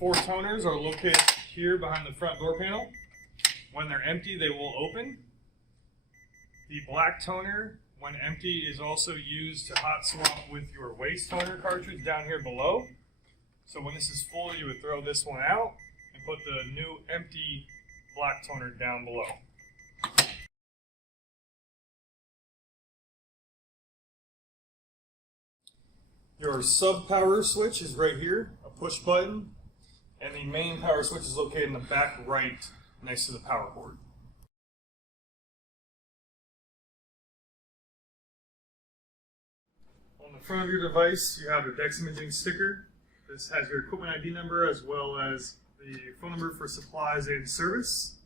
4 toners are located here behind the front door panel. When they're empty, they will open. The black toner, when empty, is also used to hot swap with your waste toner cartridge down here below. So when this is full, you would throw this one out and put the new empty black toner down below. Your sub power switch is right here, a push button, and the main power switch is located in the back right next to the power cord. On the front of your device, you have a Dex Imaging sticker. This has your equipment ID number as well as the phone number for supplies and service.